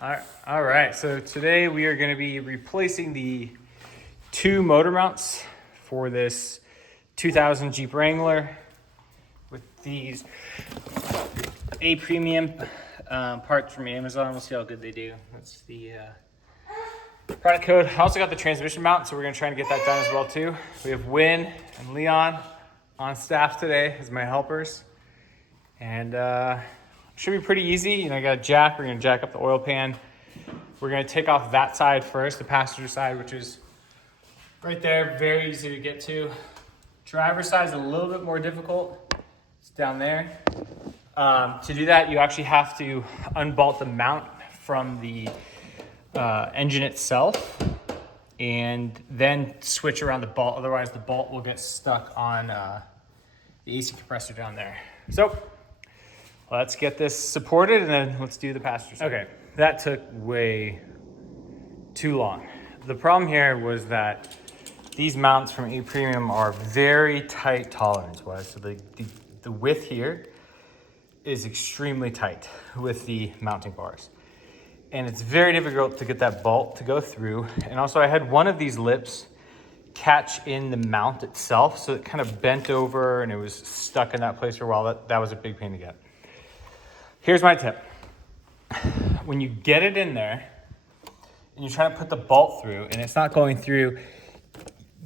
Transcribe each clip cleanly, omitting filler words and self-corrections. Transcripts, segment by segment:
All right, so today we are going to be replacing the two motor mounts for this 2000 Jeep Wrangler with these A premium parts from Amazon. We'll see how good they do. That's the product code. I also got the transmission mount, so we're going to try and get that done as well too. We have Win and Leon on staff today as my helpers, and should be pretty easy. You know, I got a jack. We're going to jack up the oil pan. We're going to take off that side first, the passenger side, which is right there, very easy to get to. Driver's side is a little bit more difficult. It's down there. To do that, you actually have to unbolt the mount from the engine itself and then switch around the bolt. Otherwise, the bolt will get stuck on the AC compressor down there. So let's get this supported and then let's do the passenger side. Okay, that took way too long. The problem here was that these mounts from A Premium are very tight tolerance-wise. So the width here is extremely tight with the mounting bars. And it's very difficult to get that bolt to go through. And also I had one of these lips catch in the mount itself. So it kind of bent over and it was stuck in that place for a while. That was a big pain to get. Here's my tip. When you get it in there and you're trying to put the bolt through and it's not going through,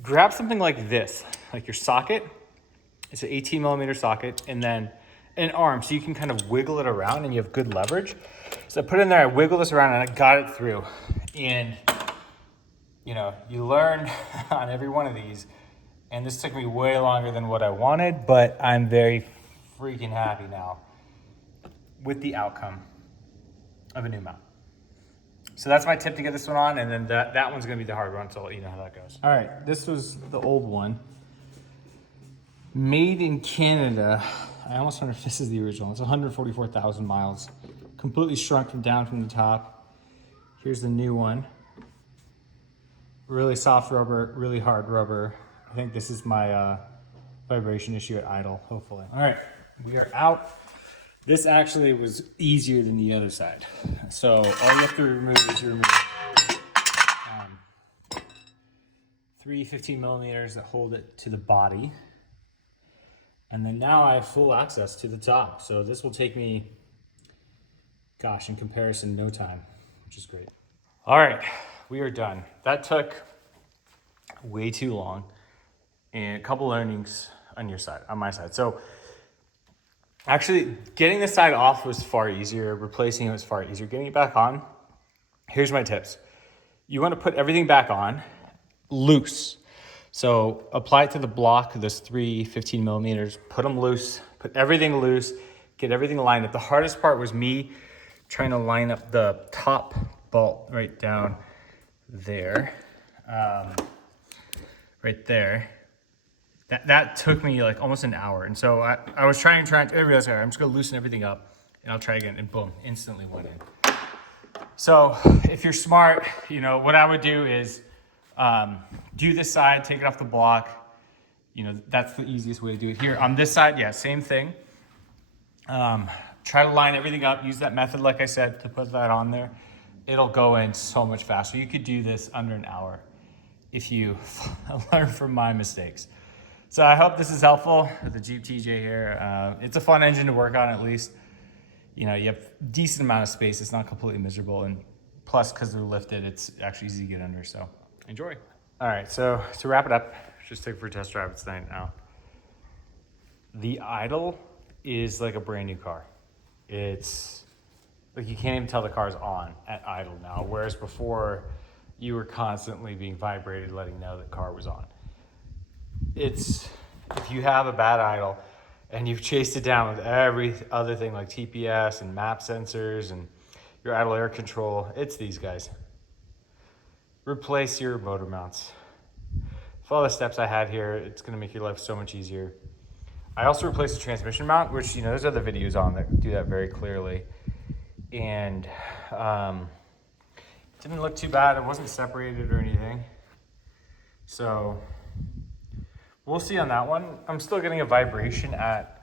grab something like this, like your socket. It's an 18 millimeter socket, and then an arm, so you can kind of wiggle it around and you have good leverage. So I put it in there, I wiggled this around and I got it through. And you know, you learn on every one of these, and this took me way longer than what I wanted, but I'm very freaking happy now with the outcome of a new mount. So that's my tip to get this one on, and then that one's gonna be the hard one, so I'll let you know how that goes. All right, this was the old one. Made in Canada. I almost wonder if this is the original. It's 144,000 miles. Completely shrunk down from the top. Here's the new one. Really soft rubber, really hard rubber. I think this is my vibration issue at idle, hopefully. All right, we are out. This actually was easier than the other side. So all you have to remove is three 15 millimeters that hold it to the body. And then now I have full access to the top. So this will take me, gosh, in comparison, no time, which is great. All right, we are done. That took way too long, and a couple learnings on your side, on my side. So actually, getting this side off was far easier. Replacing it was far easier. Getting it back on, here's my tips. You want to put everything back on loose. So apply it to the block, those three 15 millimeters, put them loose, put everything loose, get everything lined up. The hardest part was me trying to line up the top bolt right down there, right there. That took me like almost an hour. And so I was trying to realize, all right, I'm just gonna loosen everything up and I'll try again, and boom, instantly went in. So if you're smart, you know, what I would do is do this side, take it off the block. You know, that's the easiest way to do it. Here on this side, yeah, same thing. Try to line everything up, use that method, like I said, to put that on there. It'll go in so much faster. You could do this under an hour if you learn from my mistakes. So I hope this is helpful with the Jeep TJ here. It's a fun engine to work on, at least. You know, you have a decent amount of space. It's not completely miserable. And plus, because they're lifted, it's actually easy to get under. So enjoy. All right, so to wrap it up, just take it for a test drive. It's night now. The idle is like a brand new car. It's like you can't even tell the car's on at idle now, whereas before you were constantly being vibrated, letting know the car was on. It's, if you have a bad idle and you've chased it down with every other thing like TPS and map sensors and your idle air control, it's these guys. Replace your motor mounts. For all the steps I had here, it's gonna make your life so much easier. I also replaced the transmission mount, which, you know, there's other videos on that do that very clearly. And it didn't look too bad. It wasn't separated or anything. So we'll see on that one. I'm still getting a vibration at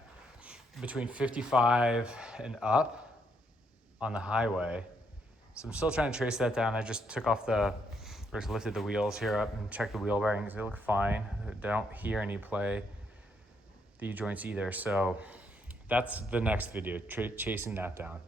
between 55 and up on the highway. So I'm still trying to trace that down. I just took off or just lifted the wheels here up and checked the wheel bearings. They look fine. I don't hear any play, the U-joints either. So that's the next video, chasing that down.